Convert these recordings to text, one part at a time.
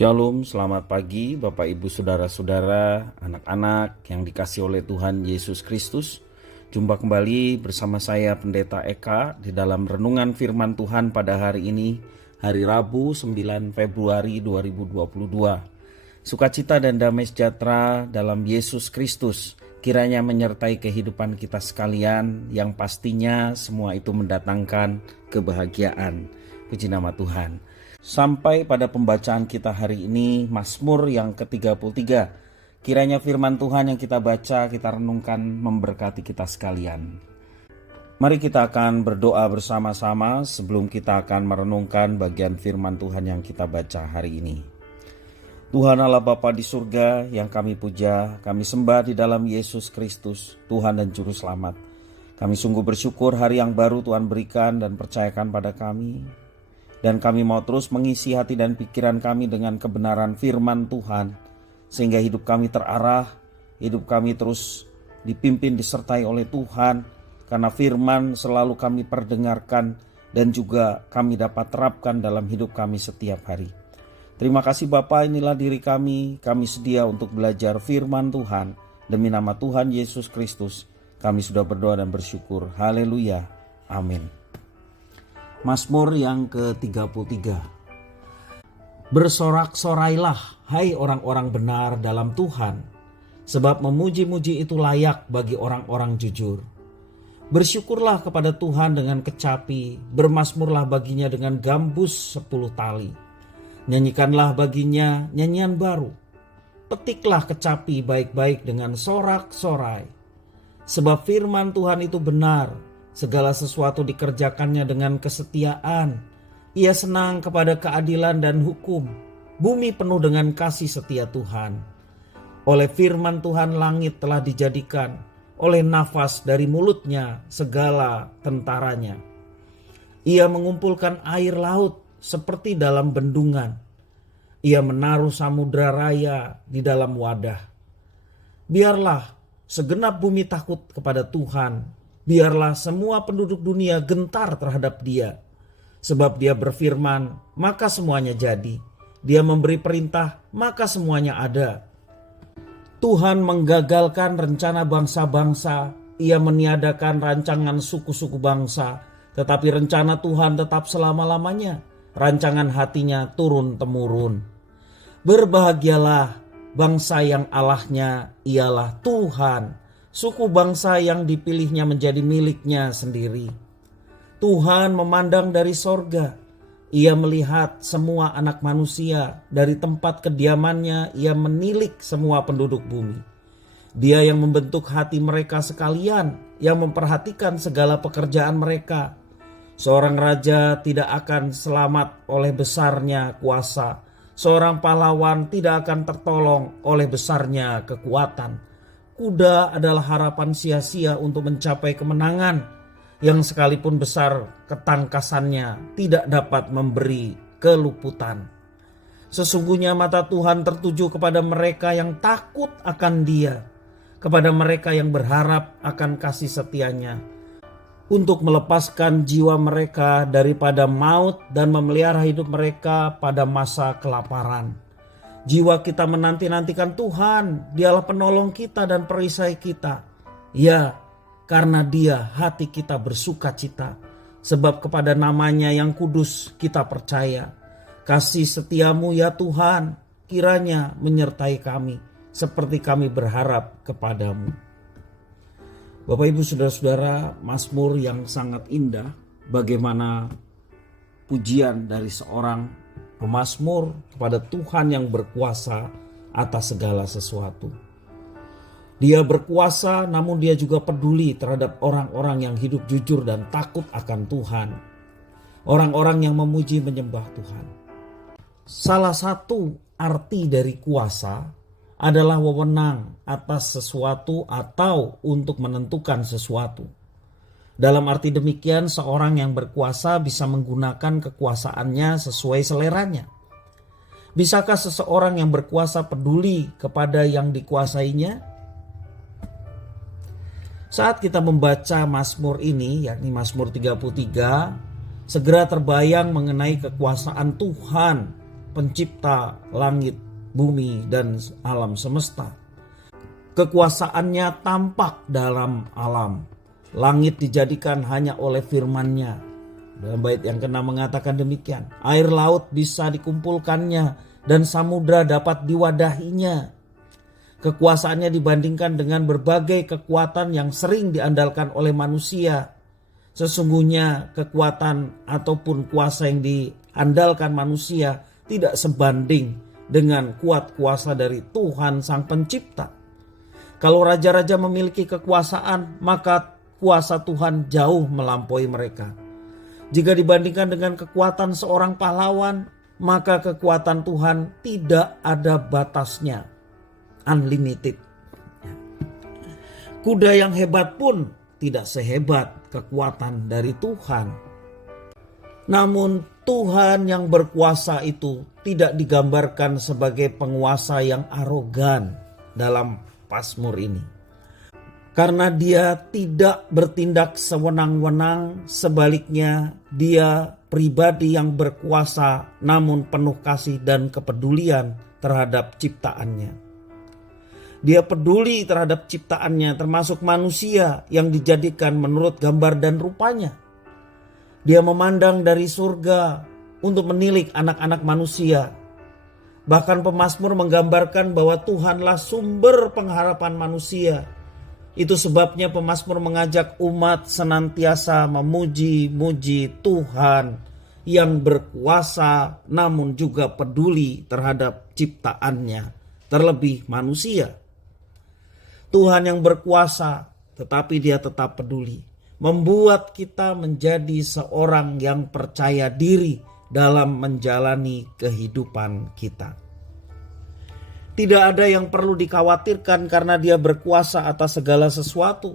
Shalom, selamat pagi Bapak Ibu Saudara-saudara, anak-anak yang dikasihi oleh Tuhan Yesus Kristus. Jumpa kembali bersama saya Pendeta Eka di dalam renungan firman Tuhan pada hari ini, hari Rabu 9 Februari 2022. Sukacita dan damai sejahtera dalam Yesus Kristus kiranya menyertai kehidupan kita sekalian, yang pastinya semua itu mendatangkan kebahagiaan. Puji nama Tuhan. Sampai pada pembacaan kita hari ini, Mazmur yang ke-33. Kiranya firman Tuhan yang kita baca, kita renungkan memberkati kita sekalian. Mari kita akan berdoa bersama-sama sebelum kita akan merenungkan bagian firman Tuhan yang kita baca hari ini. Tuhan Allah Bapa di surga yang kami puja, kami sembah di dalam Yesus Kristus, Tuhan dan Juru Selamat. Kami sungguh bersyukur hari yang baru Tuhan berikan dan percayakan pada kami. Dan kami mau terus mengisi hati dan pikiran kami dengan kebenaran firman Tuhan, sehingga hidup kami terarah, hidup kami terus dipimpin disertai oleh Tuhan, karena firman selalu kami perdengarkan dan juga kami dapat terapkan dalam hidup kami setiap hari. Terima kasih Bapa, inilah diri kami sedia untuk belajar firman Tuhan. Demi nama Tuhan Yesus Kristus, kami sudah berdoa dan bersyukur. Haleluya, amin. Mazmur yang ke-33. Bersorak-sorailah, hai orang-orang benar dalam Tuhan, sebab memuji-muji itu layak bagi orang-orang jujur. Bersyukurlah kepada Tuhan dengan kecapi, bermazmurlah baginya dengan gambus 10 tali. Nyanyikanlah baginya nyanyian baru. Petiklah kecapi baik-baik dengan sorak-sorai. Sebab firman Tuhan itu benar, segala sesuatu dikerjakannya dengan kesetiaan. Ia senang kepada keadilan dan hukum. Bumi penuh dengan kasih setia Tuhan. Oleh firman Tuhan langit telah dijadikan, oleh nafas dari mulutnya segala tentaranya. Ia mengumpulkan air laut seperti dalam bendungan. Ia menaruh samudra raya di dalam wadah. Biarlah segenap bumi takut kepada Tuhan. Biarlah semua penduduk dunia gentar terhadap Dia. Sebab Dia berfirman, maka semuanya jadi. Dia memberi perintah, maka semuanya ada. Tuhan menggagalkan rencana bangsa-bangsa. Ia meniadakan rancangan suku-suku bangsa. Tetapi rencana Tuhan tetap selama-lamanya. Rancangan hatinya turun-temurun. Berbahagialah bangsa yang Allahnya ialah Tuhan. Suku bangsa yang dipilihnya menjadi miliknya sendiri. Tuhan memandang dari sorga. Ia melihat semua anak manusia. Dari tempat kediamannya ia menilik semua penduduk bumi. Dia yang membentuk hati mereka sekalian, yang memperhatikan segala pekerjaan mereka. Seorang raja tidak akan selamat oleh besarnya kuasa. Seorang pahlawan tidak akan tertolong oleh besarnya kekuatan. Kuda adalah harapan sia-sia untuk mencapai kemenangan, yang sekalipun besar ketangkasannya tidak dapat memberi keluputan. Sesungguhnya mata Tuhan tertuju kepada mereka yang takut akan Dia, kepada mereka yang berharap akan kasih setianya, untuk melepaskan jiwa mereka daripada maut dan memelihara hidup mereka pada masa kelaparan. Jiwa kita menanti-nantikan Tuhan, Dialah penolong kita dan perisai kita. Ya, karena Dia hati kita bersuka cita, sebab kepada namanya yang kudus kita percaya. Kasih setiamu ya Tuhan, kiranya menyertai kami, seperti kami berharap kepadamu. Bapak Ibu Saudara-saudara, Mazmur yang sangat indah, bagaimana pujian dari seorang pemazmur kepada Tuhan yang berkuasa atas segala sesuatu. Dia berkuasa, namun Dia juga peduli terhadap orang-orang yang hidup jujur dan takut akan Tuhan. Orang-orang yang memuji menyembah Tuhan. Salah satu arti dari kuasa adalah wewenang atas sesuatu atau untuk menentukan sesuatu. Dalam arti demikian, seorang yang berkuasa bisa menggunakan kekuasaannya sesuai seleranya. Bisakah seseorang yang berkuasa peduli kepada yang dikuasainya? Saat kita membaca Mazmur ini, yakni Mazmur 33, segera terbayang mengenai kekuasaan Tuhan pencipta langit, bumi, dan alam semesta. Kekuasaannya tampak dalam alam. Langit dijadikan hanya oleh firman-Nya. Dalam bait yang ke-6 mengatakan demikian. Air laut bisa dikumpulkannya dan samudra dapat diwadahinya. Kekuasaannya dibandingkan dengan berbagai kekuatan yang sering diandalkan oleh manusia. Sesungguhnya kekuatan ataupun kuasa yang diandalkan manusia tidak sebanding dengan kuat kuasa dari Tuhan Sang Pencipta. Kalau raja-raja memiliki kekuasaan, maka kuasa Tuhan jauh melampaui mereka. Jika dibandingkan dengan kekuatan seorang pahlawan, maka kekuatan Tuhan tidak ada batasnya. Unlimited. Kuda yang hebat pun tidak sehebat kekuatan dari Tuhan. Namun Tuhan yang berkuasa itu tidak digambarkan sebagai penguasa yang arogan dalam Mazmur ini. Karena dia tidak bertindak sewenang-wenang, sebaliknya dia pribadi yang berkuasa namun penuh kasih dan kepedulian terhadap ciptaannya. Dia peduli terhadap ciptaannya, termasuk manusia yang dijadikan menurut gambar dan rupanya. Dia memandang dari surga untuk menilik anak-anak manusia. Bahkan pemazmur menggambarkan bahwa Tuhanlah sumber pengharapan manusia. Itu sebabnya pemazmur mengajak umat senantiasa memuji-muji Tuhan yang berkuasa namun juga peduli terhadap ciptaannya, terlebih manusia. Tuhan yang berkuasa tetapi dia tetap peduli, membuat kita menjadi seorang yang percaya diri dalam menjalani kehidupan kita. Tidak ada yang perlu dikhawatirkan karena dia berkuasa atas segala sesuatu.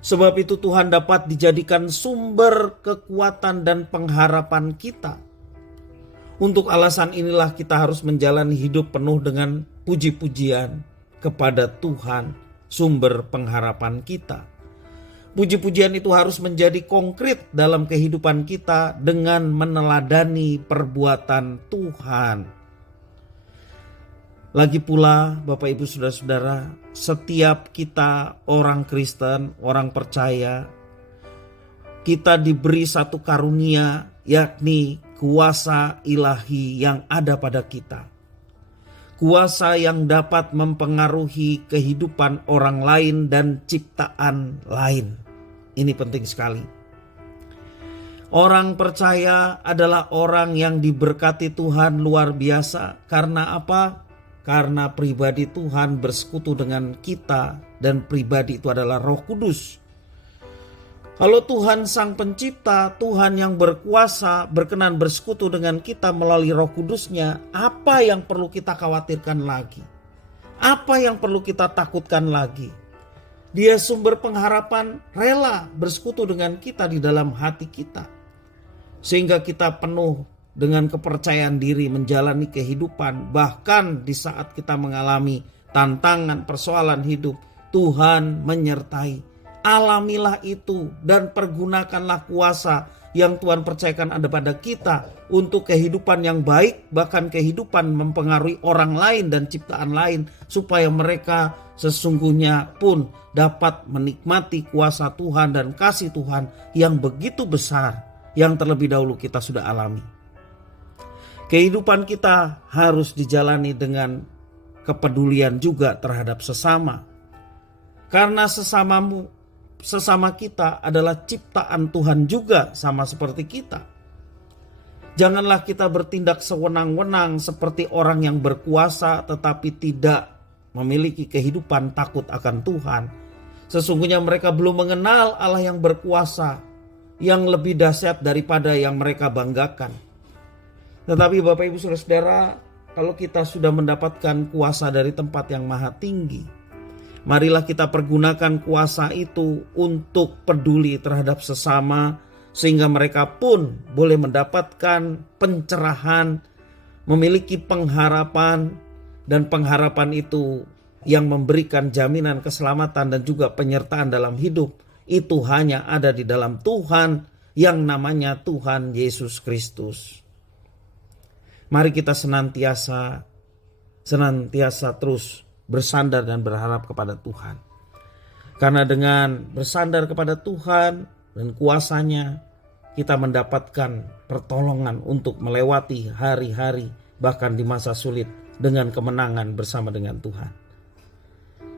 Sebab itu Tuhan dapat dijadikan sumber kekuatan dan pengharapan kita. Untuk alasan inilah kita harus menjalani hidup penuh dengan puji-pujian kepada Tuhan, sumber pengharapan kita. Puji-pujian itu harus menjadi konkret dalam kehidupan kita dengan meneladani perbuatan Tuhan. Lagi pula Bapak Ibu Saudara-saudara, setiap kita orang Kristen, orang percaya, kita diberi satu karunia, yakni kuasa ilahi yang ada pada kita. Kuasa yang dapat mempengaruhi kehidupan orang lain dan ciptaan lain. Ini penting sekali. Orang percaya adalah orang yang diberkati Tuhan luar biasa. Karena apa? Karena pribadi Tuhan bersekutu dengan kita dan pribadi itu adalah Roh Kudus. Kalau Tuhan Sang Pencipta, Tuhan yang berkuasa berkenan bersekutu dengan kita melalui Roh Kudus-Nya, apa yang perlu kita khawatirkan lagi? Apa yang perlu kita takutkan lagi? Dia sumber pengharapan, rela bersekutu dengan kita di dalam hati kita. Sehingga kita penuh dengan kepercayaan diri menjalani kehidupan, bahkan di saat kita mengalami tantangan persoalan hidup, Tuhan menyertai. Alamilah itu dan pergunakanlah kuasa yang Tuhan percayakan ada pada kita untuk kehidupan yang baik, bahkan kehidupan mempengaruhi orang lain dan ciptaan lain, supaya mereka sesungguhnya pun dapat menikmati kuasa Tuhan dan kasih Tuhan yang begitu besar yang terlebih dahulu kita sudah alami. Kehidupan kita harus dijalani dengan kepedulian juga terhadap sesama. Karena sesama kita adalah ciptaan Tuhan juga sama seperti kita. Janganlah kita bertindak sewenang-wenang seperti orang yang berkuasa tetapi tidak memiliki kehidupan takut akan Tuhan. Sesungguhnya mereka belum mengenal Allah yang berkuasa, yang lebih dahsyat daripada yang mereka banggakan. Tetapi Bapak Ibu Saudara-saudara, kalau kita sudah mendapatkan kuasa dari tempat yang maha tinggi, marilah kita pergunakan kuasa itu untuk peduli terhadap sesama, sehingga mereka pun boleh mendapatkan pencerahan, memiliki pengharapan, dan pengharapan itu yang memberikan jaminan keselamatan dan juga penyertaan dalam hidup. Itu hanya ada di dalam Tuhan yang namanya Tuhan Yesus Kristus. Mari kita senantiasa terus bersandar dan berharap kepada Tuhan. Karena dengan bersandar kepada Tuhan dan kuasa-Nya, kita mendapatkan pertolongan untuk melewati hari-hari, bahkan di masa sulit, dengan kemenangan bersama dengan Tuhan.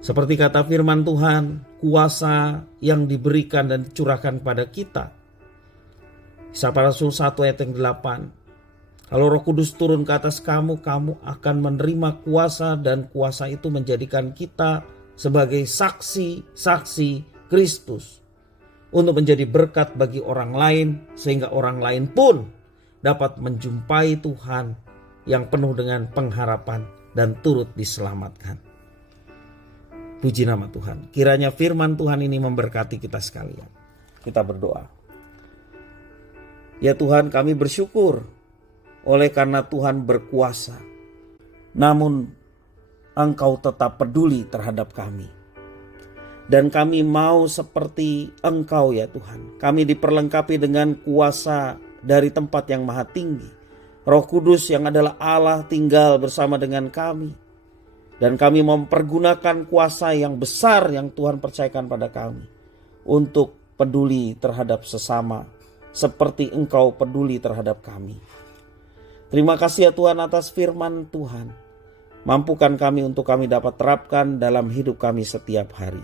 Seperti kata firman Tuhan, kuasa yang diberikan dan dicurahkan kepada kita. Kisah Para Rasul 1 ayat yang 8. Kalau Roh Kudus turun ke atas kamu, kamu akan menerima kuasa, dan kuasa itu menjadikan kita sebagai saksi-saksi Kristus untuk menjadi berkat bagi orang lain, sehingga orang lain pun dapat menjumpai Tuhan yang penuh dengan pengharapan dan turut diselamatkan. Puji nama Tuhan. Kiranya firman Tuhan ini memberkati kita sekalian. Kita berdoa. Ya Tuhan, kami bersyukur oleh karena Tuhan berkuasa. Namun Engkau tetap peduli terhadap kami. Dan kami mau seperti Engkau ya Tuhan. Kami diperlengkapi dengan kuasa dari tempat yang maha tinggi. Roh Kudus yang adalah Allah tinggal bersama dengan kami. Dan kami mempergunakan kuasa yang besar yang Tuhan percayakan pada kami. Untuk peduli terhadap sesama. Seperti Engkau peduli terhadap kami. Terima kasih ya Tuhan atas firman Tuhan. Mampukan kami untuk kami dapat terapkan dalam hidup kami setiap hari.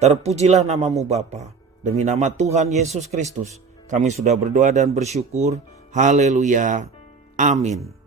Terpujilah nama-Mu Bapa. Demi nama Tuhan Yesus Kristus kami sudah berdoa dan bersyukur. Haleluya. Amin.